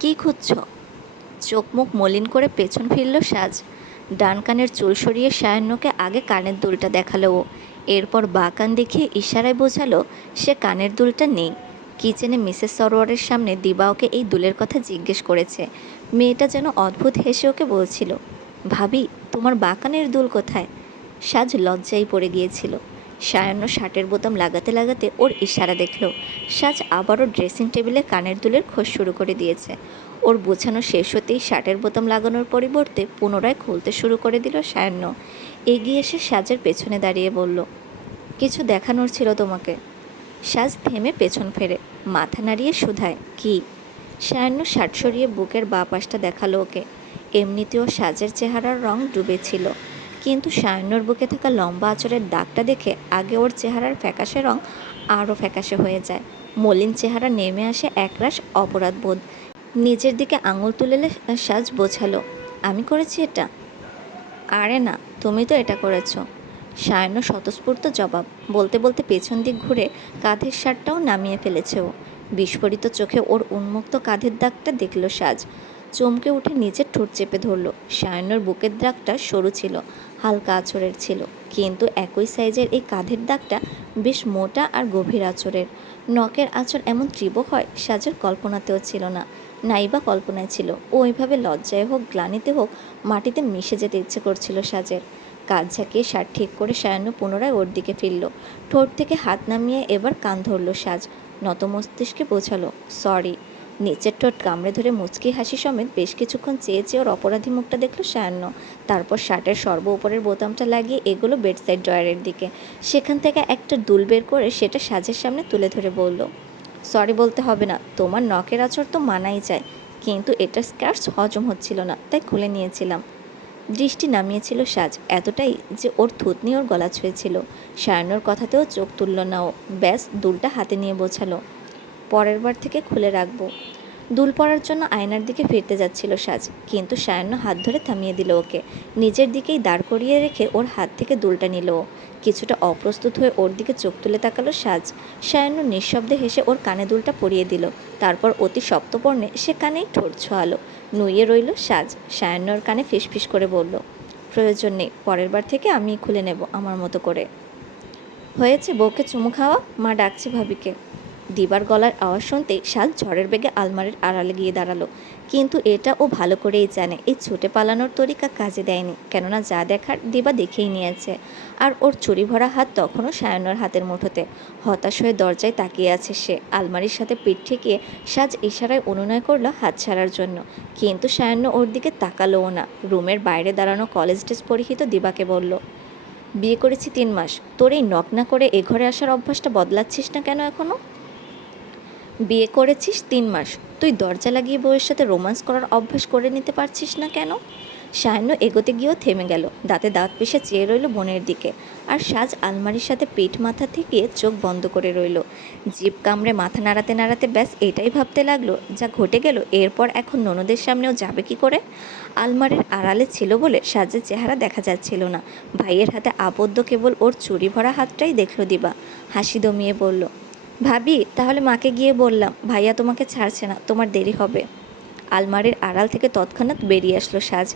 কী খুঁজছ? চোখ মুখ মলিন করে পেছন ফিরল সাজ। ডান কানের চুল সরিয়ে সায়ান্নকে আগে কানের দুলটা দেখালো ও। এরপর বাঁ কান দেখিয়ে ইশারায় বোঝালো সে কানের দুলটা নেই। কিচেনে মিসেস সরোয়ারের সামনে দিবা ওকে এই দুলের কথা জিজ্ঞেস করেছে। মেয়েটা যেন অদ্ভুত হেসে ওকে বলছিল, ভাবি তোমার বাঁ কানের দুল কোথায়? সাজ লজ্জায় পড়ে গিয়েছিল। সায়ান্ন শার্টের বোতাম লাগাতে লাগাতে ওর ইশারা দেখল। সাজ আবারও ড্রেসিং টেবিলে কানের দুলের খোঁজ শুরু করে দিয়েছে। ওর বোঝানো শেষ হতেই শার্টের বোতাম লাগানোর পরিবর্তে পুনরায় খুলতে শুরু করে দিল সায়ান্ন। এগিয়ে এসে সাজের পেছনে দাঁড়িয়ে বলল, কিছু দেখানোর ছিল তোমাকে। সাজ থেমে পেছন ফেরে, মাথা নাড়িয়ে শুধায়, কি? সায়ান্ন শার্ট সরিয়ে বুকের বাঁ পাশটা দেখালো ওকে। এমনিতেও সাজের চেহারার রং ডুবেছিল, কিন্তু সায়ান্নর বুকে থাকা লম্বা আঁচড়ের দাগটা দেখে আগে ওর চেহারার ফ্যাকাশে রং আরও ফ্যাকাশে হয়ে যায়। মলিন চেহারা নেমে আসে একরাশ অপরাধবোধ। নিজের দিকে আঙুল তুলে সাজ বোঝালো, আমি করেছি এটা? আরে না, তুমি তো এটা করেছো। সায়ান্ন স্বতঃস্ফূর্ত জবাব। বলতে বলতে পেছন দিক ঘুরে কাঁধের শার্টটাও নামিয়ে ফেলেছে ও। বিস্ফোরিত চোখে ওর উন্মুক্ত কাঁধের দাগটা দেখল সাজ। চমকে উঠে নিজের ঠোঁট চেপে ধরল। সায়ান্নর বুকের দাগটা সরু ছিল, হালকা আঁচড়ের ছিল, কিন্তু একই সাইজের এই কাঁধের দাগটা বেশ মোটা আর গভীর আঁচড়ের। নখের আঁচড় এমন তীব্র হয় সাজের কল্পনাতেও ছিল না, নাইবা কল্পনায় ছিল। ও ওইভাবে লজ্জায় হোক গ্লানিতে হোক মাটিতে মিশে যেতে ইচ্ছে করছিল সাজের। কাঁধ ঝাঁকিয়ে শার্ট ঠিক করে সায়ান্ন পুনরায় ওর দিকে ফিরল। ঠোঁট থেকে হাত নামিয়ে এবার কান ধরল সাজ। নত মস্তিষ্কে বোঝালো, সরি। নিচের ঠোঁট কামড়ে ধরে মুচকি হাসি সমেত বেশ কিছুক্ষণ চেয়ে চেয়ে ওর অপরাধী মুখটা দেখল সায়ান্ন। তারপর শার্টের সর্ব উপরের বোতামটা লাগিয়ে এগোলো বেডসাইড ড্রয়ারের দিকে। সেখান থেকে একটা দুল বের করে সেটা সাজের সামনে তুলে ধরে বলল, সরি বলতে হবে না, তোমার নখের আঁচড় তো মানাই যায়, কিন্তু এটা স্কার্টস হজম হচ্ছিল না, তাই খুলে নিয়েছিলাম। দৃষ্টি নামিয়েছিল সাজ, এতটাই যে ওর থুতনি ওর গলা ছুঁয়েছিল। সায়ান্নর কথাতেও চোখ তুলল না ও। ব্যাস দুলটা হাতে নিয়ে বোঝালো, পরের বার থেকে খুলে রাখবো। দুল পরার জন্য আয়নার দিকে ফিরতে যাচ্ছিল সাজ, কিন্তু সায়ান্ন হাত ধরে থামিয়ে দিল ওকে। নিজের দিকেই দাঁড় করিয়ে রেখে ওর হাত থেকে দুলটা নিল ও। কিছুটা অপ্রস্তুত হয়ে ওর দিকে চোখ তুলে তাকালো সাজ। সায়ান্ন নিঃশব্দে হেসে ওর কানে দুলটা পরিয়ে দিল। তারপর অতি সপ্তপর্ণে সে কানেই ঠোঁট ছোঁয়ালো। নুয়ে রইল সাজ। সায়ান্নর কানে ফিসফিস করে বলল, প্রয়োজন নেই, পরের বার থেকে আমি খুলে নেব আমার মতো করে। হয়েছে বউকে চুমু খাওয়া, মা ডাকছে ভাবিকে। দিবার গলার আওয়াজ শুনতেই সাজ ঝড়ের বেগে আলমারির আড়ালে গিয়ে দাঁড়ালো। কিন্তু এটা ও ভালো করেই জানে এই ছুটে পালানোর তরিকা কাজে দেয়নি, কেননা যা দেখার দিবা দেখেই নিয়েছে। আর ওর চুরি ভরা হাত তখনও সায়ান্নর হাতের মুঠোতে। হতাশ হয়ে দরজায় তাকিয়ে আছে সে। আলমারির সাথে পিঠ ঠেকিয়ে সাজ ইশারায় অনুনয় করলো হাত ছাড়ার জন্য, কিন্তু সায়ান্ন ওর দিকে তাকালোও না। রুমের বাইরে দাঁড়ানো কলেজ ড্রেস পরিহিত দিবাকে বলল, বিয়ে করেছি 3 মাস, তোর এই নক না করে এ ঘরে আসার অভ্যাসটা বদলাচ্ছিস না কেন এখনো? বিয়ে করেছিস 3 মাস, তুই দরজা লাগিয়ে বউয়ের সাথে রোম্যান্স করার অভ্যাস করে নিতে পারছিস না কেন? সায়ান্ন এগোতে গিয়েও থেমে গেল। দাঁতে দাঁত পিষে চেয়ে রইল বোনের দিকে। আর সাজ আলমারির সাথে পিঠ মাথা থেকে চোখ বন্ধ করে রইল। জিভ কামড়ে মাথা নাড়াতে নাড়াতে ব্যাস এটাই ভাবতে লাগলো, যা ঘটে গেল এরপর এখন ননদের সামনেও যাবে কি করে। আলমারির আড়ালে ছিল বলে সাজের চেহারা দেখা যাচ্ছিল না। ভাইয়ের হাতে আবদ্ধ কেবল ওর চুরি ভরা হাতটাই দেখল দিবা। হাসি দমিয়ে বলল, ভাবি তাহলে মাকে গিয়ে বললাম ভাইয়া তোমাকে ছাড়ছে না, তোমার দেরি হবে। আলমারির আড়াল থেকে তৎক্ষণাৎ বেরিয়ে আসলো সাজ।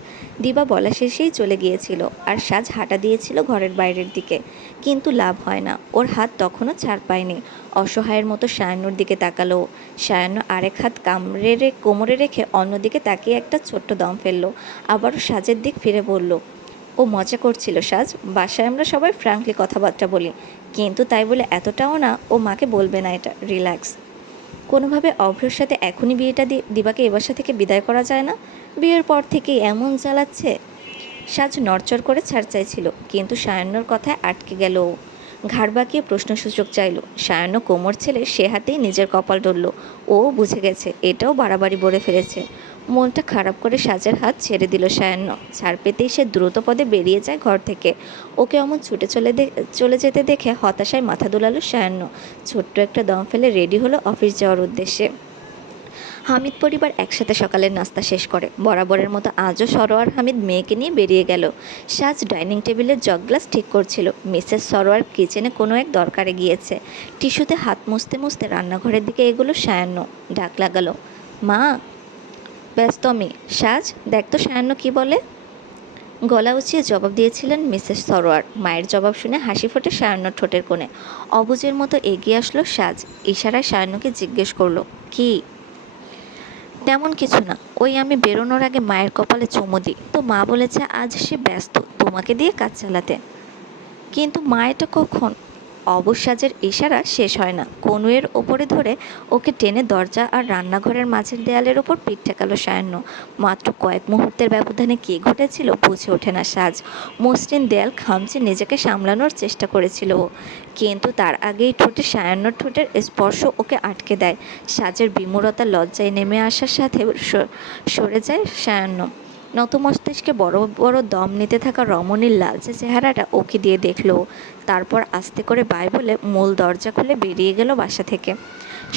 দিবা বলা শেষেই চলে গিয়েছিল, আর সাজ হাঁটা দিয়েছিল ঘরের বাইরের দিকে। কিন্তু লাভ হয় না, ওর হাত তখনও ছাড় পায়নি। অসহায়ের মতো সায়ান্নর দিকে তাকালো। সায়ান্ন আরেক হাত কোমরে রেখে অন্যদিকে তাকিয়ে একটা ছোট্ট দম ফেললো। আবারও সাজের দিক ফিরে বলল, ও মজা করছিল সাজ, বাসায় আমরা সবাই ফ্র্যাঙ্কলি কথাবার্তা বলি, কিন্তু তাই বলে এতটাও না ও মাকে বলবে না এটা, রিল্যাক্স। কোনোভাবে অভ্রর সাথে এখনই বিয়েটা দিবাকে এ বাসা থেকে বিদায় করা যায় না? বিয়ের পর থেকেই এমন জ্বালাচ্ছে। সাজ নড়চড় করে ছাড় চাইছিল, কিন্তু সায়ান্নর কথায় আটকে গেল ও। ঘাড় বাঁকিয়ে প্রশ্নসূচক চাইল। সায়ান্ন কোমর ছেলে সে হাতেই নিজের কপাল ধরল। ও বুঝে গেছে এটাও বাড়াবাড়ি বলে ফেলেছে। মনটা খারাপ করে সাজের হাত ছেড়ে দিল সায়ান্ন। ছাড় পেতেই সে দ্রুত পদে বেরিয়ে যায় ঘর থেকে। ওকে অমন ছুটে চলে যেতে দেখে হতাশায় মাথা দোলালো সায়ান্ন। ছোট্ট একটা দম ফেলে রেডি হলো অফিস যাওয়ার উদ্দেশ্যে। হামিদ পরিবার একসাথে সকালের নাস্তা শেষ করে। বরাবরের মতো আজও সরোয়ার হামিদ মেয়েকে নিয়ে বেরিয়ে গেল। সাজ ডাইনিং টেবিলের জগ গ্লাস ঠিক করছিল। মিসেস সরোয়ার কিচেনে কোনো এক দরকারে গিয়েছে। টিস্যুতে হাত মুছতে মুছতে রান্নাঘরের দিকে এগুলো সায়ান্ন। ডাক লাগালো, মা। ব্যস্ত আমি। সাজ, দেখ তো সায়ান্ন কি বলে। গলা উঁচিয়ে জবাব দিয়েছিলেন মিসেস সরোয়ার। মায়ের জবাব শুনে হাসি ফোটে সায়ান্নর ঠোঁটের কোণে। অবুঝের মতো এগিয়ে আসলো সাজ। ইশারায় সায়ান্নকে জিজ্ঞেস করলো, কি? তেমন কিছু না, ওই আমি বেরোনোর আগে মায়ের কপালে চুমু দিই তো মা বলেছে আজ সে ব্যস্ত তোমাকে দিয়ে কাজ চালাতে। কিন্তু মা এটা কখন? অবসাজের ইশারা শেষ হয় না, কনুয়ের ওপরে ধরে ওকে টেনে দরজা আর রান্নাঘরের মাঝের দেয়ালের ওপর পিঠ ঠেকালো সায়ান্ন। মাত্র কয়েক মুহূর্তের ব্যবধানে কী ঘটেছিল বুঝে ওঠে না সাজ। মসৃণ দেয়াল খামচে নিজেকে সামলানোর চেষ্টা করেছিল ও, কিন্তু তার আগেই ঠোঁটে সায়ান্নর ঠোঁটের স্পর্শ ওকে আটকে দেয়। সাজের বিমূঢ়তা লজ্জায় নেমে আসার সাথে সরে যায় সায়ান্ন। নত মস্তিষ্কে বড় বড় দম নিতে থাকা রমণীর লালচে চেহারাটা ওকে দিয়ে দেখলো। তারপর আস্তে করে বাই বলে মূল দরজা খুলে বেরিয়ে গেল বাসা থেকে।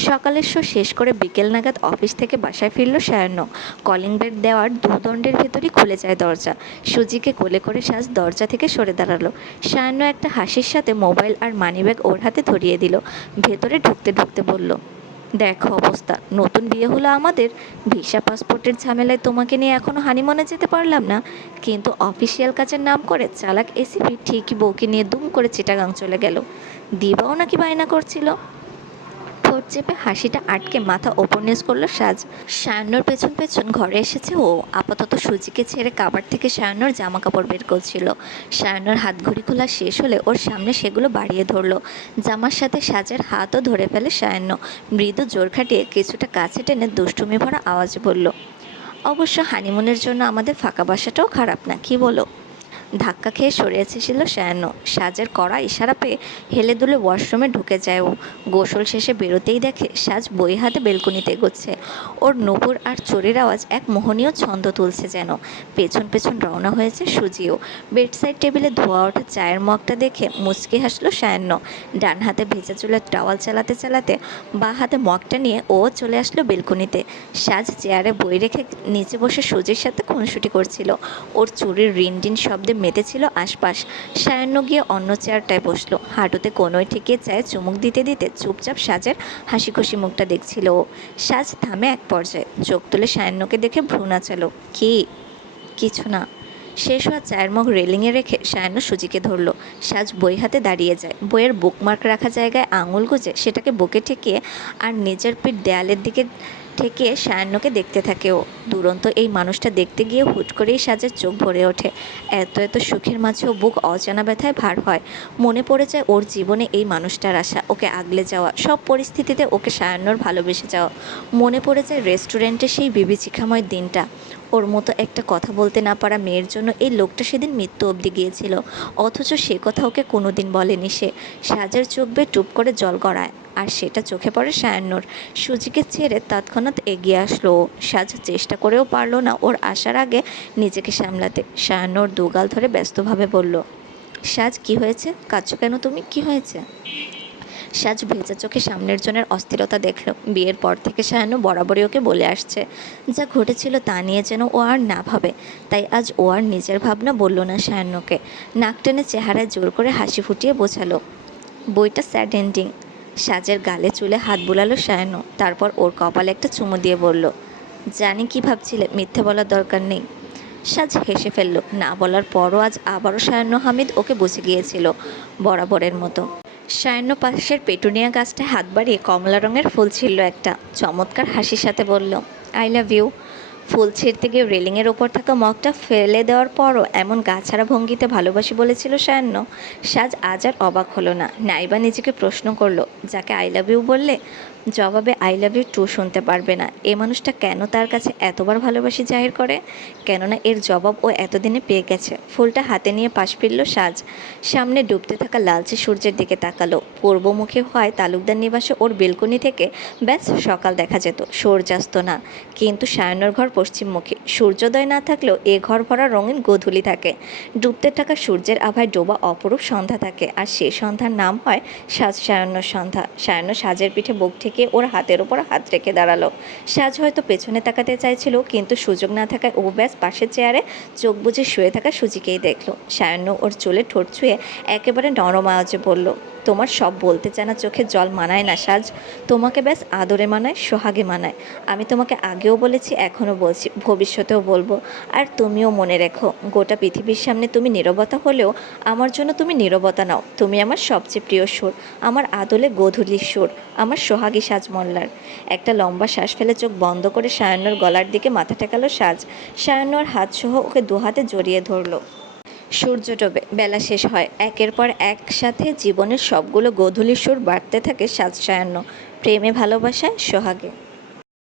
সকালের শো শেষ করে বিকেল নাগাদ অফিস থেকে বাসায় ফিরল সায়ান্ন। কলিং বেল দেওয়ার দুদণ্ডের ভেতরই খুলে যায় দরজা। সুজিকে কোলে করে সাজ দরজা থেকে সরে দাঁড়ালো। সায়ান্ন একটা হাসির সাথে মোবাইল আর মানিব্যাগ ওর হাতে ধরিয়ে দিল। ভেতরে ঢুকতে ঢুকতে বলল, দেখো অবস্থা, নতুন বিয়ে হলো আমাদের, ভিসা পাসপোর্টের ঝামেলায় তোমাকে নিয়ে এখনো হানিমুনে যেতে পারলাম না, কিন্তু অফিসিয়াল কাজের নাম করে চালাক এসিপি ঠিকই বউকে নিয়ে দুম করে চিটাগাং চলে গেল। দিবাও নাকি বায়না করছিল। ঠোঁট চেপে হাসিটা আটকে মাথা ওপর নিচ করলো সাজ। সায়ান্নর পেছন পেছন ঘরে এসেছে ও। আপাতত সুজিকে ছেড়ে কাবার থেকে সায়ান্নর জামা কাপড় বের করছিল। সায়ান্নর হাত ঘড়ি খোলা শেষ হলে ওর সামনে সেগুলো বাড়িয়ে ধরলো। জামার সাথে সাজের হাতও ধরে ফেলে সায়ান্ন। মৃদু জোর খাটিয়ে কিছুটা কাছে টেনে দুষ্টুমি ভরা আওয়াজে বলল, অবশ্য হানিমুনের জন্য আমাদের ফাঁকা বাসাটাও খারাপ না, কি বলো? ধাক্কা খেয়ে সরিয়েছিল সায়ান্ন। সাজের কড়া ইশারা পেয়ে হেলে দুলে ওয়াশরুমে ঢুকে যায় ও। গোসল শেষে বেরোতেই দেখে সাজ বই হাতে বেলকনিতে এগোচ্ছে। ওর নুপুর আর চুরির আওয়াজ এক মোহনীয় ছন্দ তুলছে যেন। পেছন পেছন রওনা হয়েছে সুজিও। বেডসাইড টেবিলে ধোয়া ওঠা চায়ের মগটা দেখে মুচকি হাসলো সায়ান্ন। ডান হাতে ভেজা চুলের টাওয়াল চালাতে চালাতে বাঁ হাতে মগটা নিয়ে ও চলে আসলো বেলকনিতে। সাজ চেয়ারে বই রেখে নিচে বসে সুজির সাথে খুনসুটি করছিল। ওর চুরির রিনডিন শব্দে মেতেছিল আশপাশ। সায়ান্ন গিয়ে অন্য চেয়ারটায় বসলো। হাঁটুতে কোনোই ঠেকিয়ে চায়ে চুমুক দিতে দিতে চুপচাপ সাজের হাসি খুশি মুখটা দেখছিল ও। সাজ থামে এক পর্যায়ে, চোখ তুলে সায়ান্নকে দেখে ভ্রু নাচালো। কি? কিছু না। শেষ হওয়া চায়ের মগ রেলিংয়ে রেখে সায়ান্ন সুজিকে ধরল। সাজ বই হাতে দাঁড়িয়ে যায়। বইয়ের বুকমার্ক রাখা জায়গায় আঙুল গুজে সেটাকে বুকে ঠেকিয়ে আর নিজের পিঠ দেয়ালের দিকে ঠেকিয়ে সায়ান্নকে দেখতে থাকে ও। দুরন্ত এই মানুষটা দেখতে গিয়ে হুট করেই সাজের চোখ ভরে ওঠে। এত এত সুখের মাঝেও বুক অজানা ব্যথায় ভার হয়। মনে পড়ে যায় ওর জীবনে এই মানুষটার আশা, ওকে আগলে যাওয়া, সব পরিস্থিতিতে ওকে সায়ান্নর ভালোবেসে যাওয়া। মনে পড়ে যায় রেস্টুরেন্টে সেই বিভীষিকাময় দিনটা। ওর মতো একটা কথা বলতে না পারা মেয়ের জন্য এই লোকটা সেদিন মৃত্যু অবধি গিয়েছিল, অথচ সে কথা ওকে কোনোদিন বলেনি সে। সাজের চোখ বেয়ে টুপ করে জল গড়ায়, আর সেটা চোখে পড়ে সায়ান্নর। সুজিকে ছেড়ে তৎক্ষণাৎ এগিয়ে আসলো ও। সাজ চেষ্টা করেও পারল না ওর আসার আগে নিজেকে সামলাতে। সায়ান্নর দুগাল ধরে ব্যস্তভাবে বলল, সাজ কি হয়েছে? কাঁদছো কেন তুমি? কি হয়েছে? সাজ ভেজা চোখে সামনের জনের অস্থিরতা দেখল। বিয়ের পর থেকে সায়ান্ন বরাবরই ওকে বলে আসছে, যা ঘটেছিল তা নিয়ে যেন ও আর না ভাবে। তাই আজ ও আর নিজের ভাবনা বলল না সায়ান্নকে। নাক টেনে চেহারায় জোর করে হাসি ফুটিয়ে বোঝালো, বইটা স্যাড এন্ডিং। সাজের গালে চুলে হাত বুলালো সায়ান্ন। তারপর ওর কপালে একটা চুমু দিয়ে বলল, জানি কি ভাবছিলে, মিথ্যে বলার দরকার নেই। সাজ হেসে ফেলল। না বলার পরও আজ আবারও সায়ান্ন হামিদ ওকে বুঝে গিয়েছিল বরাবরের মতো। সায়ান্ন পাশের পেটুনিয়া গাছটায় হাত বাড়িয়ে কমলা রঙের ফুল ছিঁড়ল একটা। চমৎকার হাসির সাথে বলল, আই লাভ ইউ। ফুল ছিঁড়তে গিয়ে রেলিংয়ের ওপর থাকা মগটা ফেলে দেওয়ার পরও এমন গাছাড়া ভঙ্গিতে ভালোবাসি বলেছিল সায়ান্ন। সাজ আজ আর অবাক হলো না, নাইবা নিজেকে প্রশ্ন করলো, যাকে আই লাভ ইউ বললে জবাবে আই লাভ ইউ টু শুনতে পারবে না, এ মানুষটা কেন তার কাছে এতবার ভালোবাসি জাহির করে? কেননা এর জবাব ও এতদিনে পেয়ে গেছে। ফুলটা হাতে নিয়ে পাশ ফিরল সাজ। সামনে ডুবতে থাকা লালচে সূর্যের দিকে তাকালো। পূর্বমুখী হয় তালুকদার নিবাসে ওর বেলকনি থেকে ব্যাস সকাল দেখা যেত, সূর্যাস্ত না। কিন্তু সায়ান্নর ঘর পশ্চিমমুখী। সূর্যোদয় না থাকলেও এ ঘর ভরা রঙিন গোধূলি থাকে। ডুবতে থাকা সূর্যের আভায় ডোবা অপরূপ সন্ধ্যা থাকে, আর সেই সন্ধ্যার নাম হয় সাজ সায়ান্নর সন্ধ্যা। সায়ান্ন সাজের পিঠে বুক ঠেকিয়ে ওর হাতের ওপর হাত রেখে দাঁড়ালো। সাজ হয়তো পেছনে তাকাতে চাইছিল, কিন্তু সুযোগ না থাকায় ও ব্যাস পাশের চেয়ারে চোখ বুজে শুয়ে থাকা সুজিকেই দেখল। সায়ান্ন ওর চুলে ঠোঁট ছুঁয়ে একেবারে নরম আওয়াজে বলল, তোমার সব বলতে জানা চোখে জল মানায় না সাজ। তোমাকে ব্যাস আদরে মানায়, সোহাগে মানায়। আমি তোমাকে আগেও বলেছি, এখনও বলছি, ভবিষ্যতেও বলবো। আর তুমিও মনে রেখো, গোটা পৃথিবীর সামনে তুমি নীরবতা হলেও আমার জন্য তুমি নীরবতা নাও। তুমি আমার সবচেয়ে প্রিয় সুর, আমার আদলে গোধূলির সুর, আমার সোহাগী সাজ মল্লার। একটা লম্বা শ্বাস ফেলে চোখ বন্ধ করে সায়ান্নর গলার দিকে মাথা ঠেকালো সাজ। সায়ান্নর হাতসহ ওকে দুহাতে জড়িয়ে ধরল। সূর্য ডোবে, বেলা শেষ হয়। একের পর একসাথে জীবনের সবগুলো গোধূলির সুর বাড়তে থাকে সাজ সায়ান্ন, প্রেমে, ভালোবাসায়, সোহাগে।